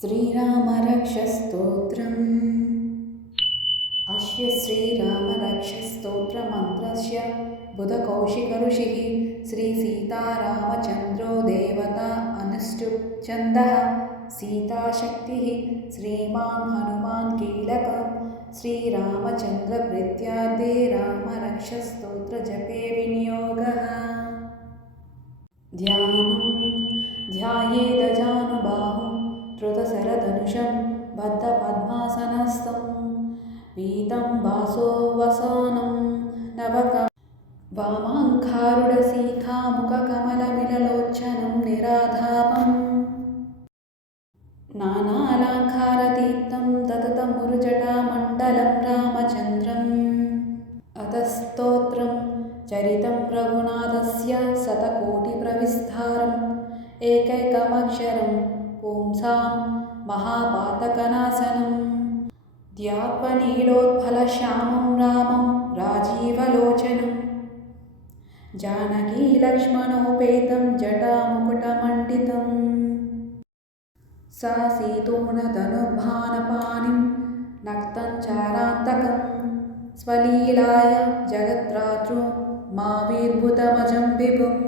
श्रीरामरक्षस्तोत्रम्। अस्य श्रीरामरक्षस्तोत्रमन्त्रस्य बुधकौशिकऋषिः श्रीसीतारामचन्द्रो देवता अनुष्टुप् छन्दः सीताशक्तिः श्रीमान् हनुमान् कीलकं। श्रीरामचन्द्रप्रीत्यार्थे रामरक्षस्तोत्रजपे विनियोगः। ध्यानं ध्यायेदजानुबाहुं धृतशरधनुषं बद्धपद्मासनस्थं पीतं वासोवसानं नवकं वामाङ्कारुडसीतामुखकमलमिललोचनं निराधापम्। नानालङ्कारतीर्थं तततमुरुजटामण्डलं रामचन्द्रम्। अतस्तोत्रं चरितं रघुनाथस्य शतकोटिप्रविस्तारम्। एकैकमक्षरं पुंसां महापातकनाशनं द्यात्वनीलोत्फलश्यामं रामं राजीवलोचनं जानकीलक्ष्मणोपेतं जटामुकुटमण्डितम् सा सीतोनतनुभानपानिं नक्तञ्चारान्तकं स्वलीलाय जगत्रातृ माविर्भुतमजं विभुम्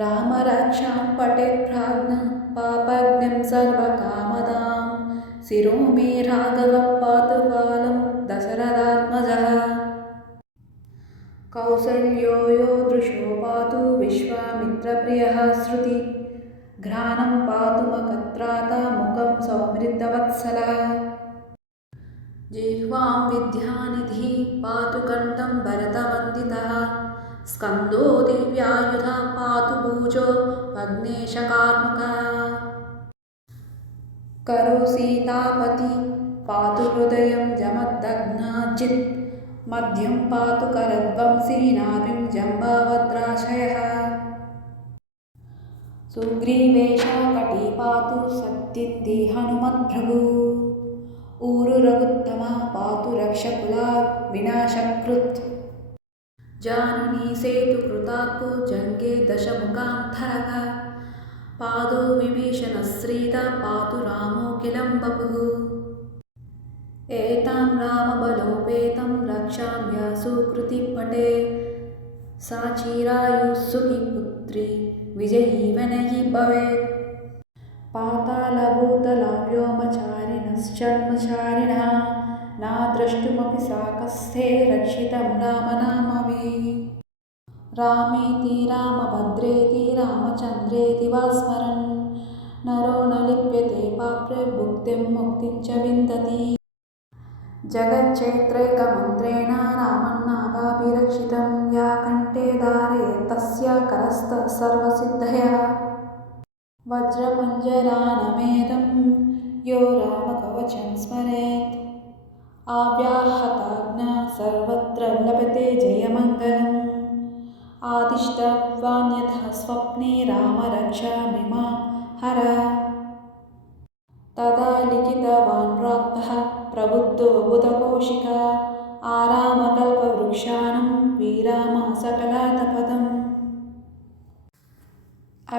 रामरक्षां पठेत्प्राज्ञ पापज्ञं दशरथात्मजः। कौसल्यो यो दृशो पातु विश्वामित्रप्रियः श्रुति। घ्राणं पातु मकत्राता मुखं सौमृतवत्सलः। जिह्वां विद्यानिधिः पातु कण्ठं भरतवन्दितः स्कन्दो दिव्यायुधः पातु करो सीतापति पातु हृदयं जमदग्नाजित् मध्यं पातु नाभिं जम्बावद्राशयः। सुग्रीवेशाकटी पातु सत्तिन्ति हनुमद्प्रभुः ऊरुरघुत्तमः पातु रक्षकुला विनाशकृत् जानुनी सेतुकृतात्तु जङ्गे दशमुखान्धरः पादो विभीषणश्रीता पातु रामोऽखिलं वपुः एतां रामबलोपेतं रक्षाम्य सुकृतिपटे सा चिरायुः सुखी पुत्री विजयीवनयि भवेत्। पातालभूतलव्योमचारिणश्चर्मचारिणः नाद्रष्टुमपि साकस्थे रक्षितं रामनामभिः रामेति रामभद्रेति रामचन्द्रेति वा स्मरन् नरो न लिप्यते पाप्यभुक्तिं मुक्तिं च विन्दति जगच्चैत्रैकमन्त्रेण रामन्नागाभिरक्षितं या कण्ठे धारयेत् तस्य करस्तः सर्वसिद्धयः वज्रपञ्जरानमेदं यो रामकवचं स्मरेत् आव्याहताज्ञा सर्वत्र लभते जयमङ्गलम्। आदिष्टवान्यतः स्वप्ने रामरक्षामि मां हर। तदा लिखितवान् प्राप्तः प्रबुद्धो बुधकौशिका। आरामकल्पवृक्षाणं विरामः सकलातपदम्।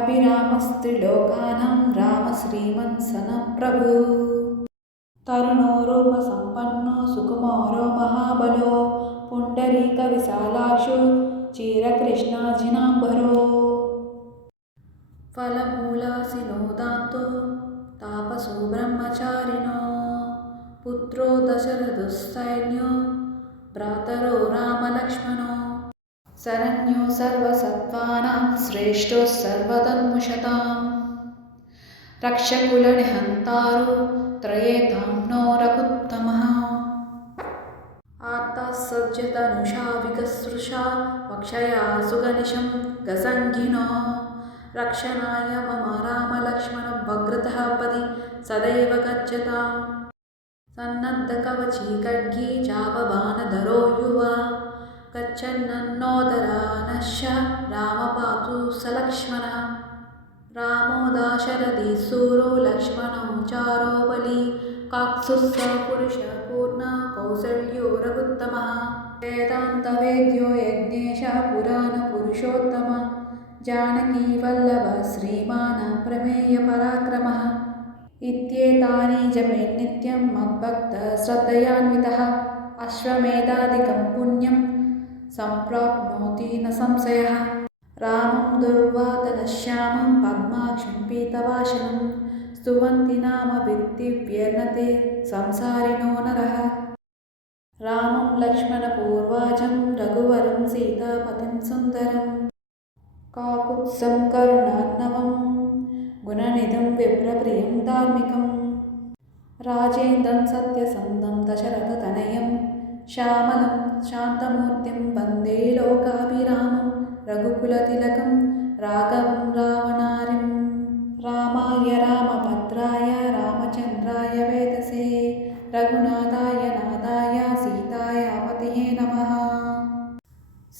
अभिरामस्त्रिलोकानां रामश्रीमन्सनप्रभुः तरुणो रूपसम्पन्नो सुकुमारो महाबलो पुण्डरीकविशालाक्षो चिरकृष्णाजिनाम्बरो फलमूलासिनोदान्तो तापसो ब्रह्मचारिणो पुत्रो दशरथुस्सैन्यो भ्रातरो रामलक्ष्मणो। शरण्यो सर्वसत्त्वानां श्रेष्ठोः सर्वतन्मुषताम् रक्षकुलनिहन्तारो त्रयेतां नो रघुत्तमः आत्तः सज्जतनुषा विकसृषा वक्षया सुगनिशं गसङ्गिनो। रक्षणाय मम रामलक्ष्मणभग्रतः पदि सदैव गच्छताम्। सन्नद्धकवची खड्गी चापबाणधरो युवा। गच्छन्नन्नोदरानश्य रामपातु स लक्ष्मणः रामो दाशरथी सूरो लक्ष्मणो चारो बली काक्षुः स पुरुषपूर्णा कौसल्यो रघुत्तमः। वेदान्तवेद्यो यज्ञेशः पुराणपुरुषोत्तम जानकीवल्लभ श्रीमान् प्रमेयपराक्रमः इत्येतानि जपेन्नित्यं मद्भक्तः श्रद्धयान्वितः। अश्वमेधादिकं पुण्यं सम्प्राप्नोति न संशयः रामं दुर्वातनश्यामं पद्माक्षं पीतवासनं स्तुवन्ति नाम वित्तिव्यर्णते संसारिणो नरः। रामं लक्ष्मणपूर्वाजं रघुवरं सीतापतिं सुन्दरं काकुत्सं करुणार्णवं गुणनिधं विप्रप्रियं धार्मिकं राजेन्द्रं सत्यसन्धं दशरथतनयं श्यामलं शान्तमूर्तिं वन्दे लोकाभिरामं रघुकुलतिलकं राघवं रावणारिं रामाय रामभद्राय रामचन्द्राय वेदसे रघुनाथाय नाथाय सीताय पतये नमः।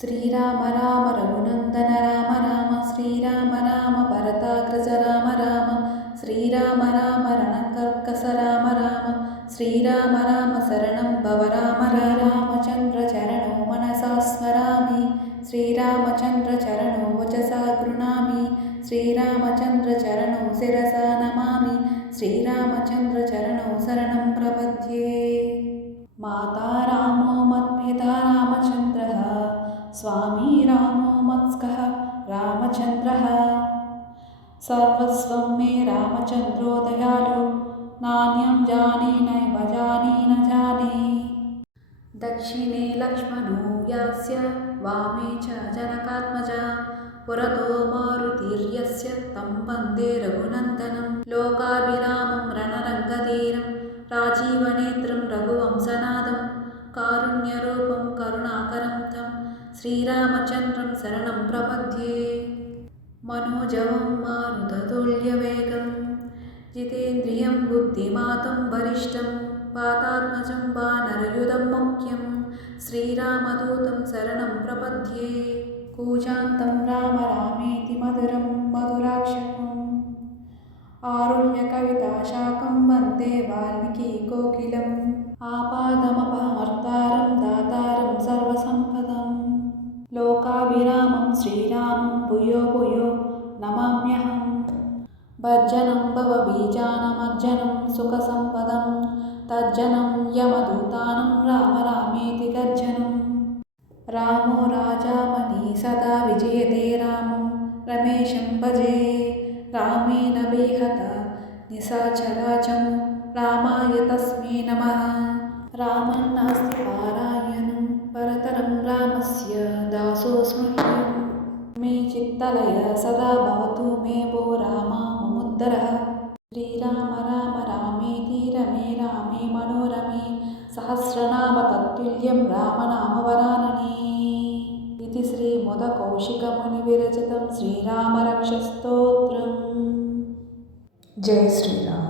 श्रीराम राम रघुनन्दन राम राम श्रीराम राम भरताग्रज राम राम श्रीराम राम रणकर्कस राम राम श्रीराम राम शरणं भव राम रामचन्द्रचरणौ माता रामो मत्पिता रामचन्द्रः स्वामी रामो मत्स्कः रामचन्द्रः। सर्वस्वं मे रामचन्द्रो दयालु नान्यं जाने नैव जाने न जाने। दक्षिणे लक्ष्मणो यास्य वामे च जनकात्मजा पुरतो मारुतिर्यस्य तं वन्दे रघुनन्दनं। लोकाभिरामं रणरङ्गधीरं रघुवंशनादं कारुण्यरूपं करुणाकरं तं श्रीरामचन्द्रं शरणं प्रपद्ये मनोजवं मारुततुल्यवेगं जितेन्द्रियं बुद्धिमातं वरिष्ठं वातात्मजं वानरयुधं मुख्यं श्रीरामदूतं शरणं प्रपद्ये कूजान्तं राम रामेति मधुरं मधुराक्षकम् आरुह्यकविताशाकं वन्दे वाल्मीकिकोकिलम् आपादमपहर्तारं भर्जनं भवबीजानमर्जनं सुखसम्पदं तर्जनं यमदूतानं राम रामेति गर्जनं रामो राजामणि सदा विजयते रामं रमेशं भजे रामेण विहत निशाचराचं रामाय तस्मै नमः रामन्नास्ति पारायणं परतरं रामस्य दासोऽस्म्यहं मे चित्तलय सदा भवतु మనోరమే మనోరమే సహస్రనామ తత్తుల్యం రామనామవరాననే ఇది శ్రీ మొద కౌశికముని విరచితం శ్రీరామరక్షస్తోత్రం జై శ్రీరామ్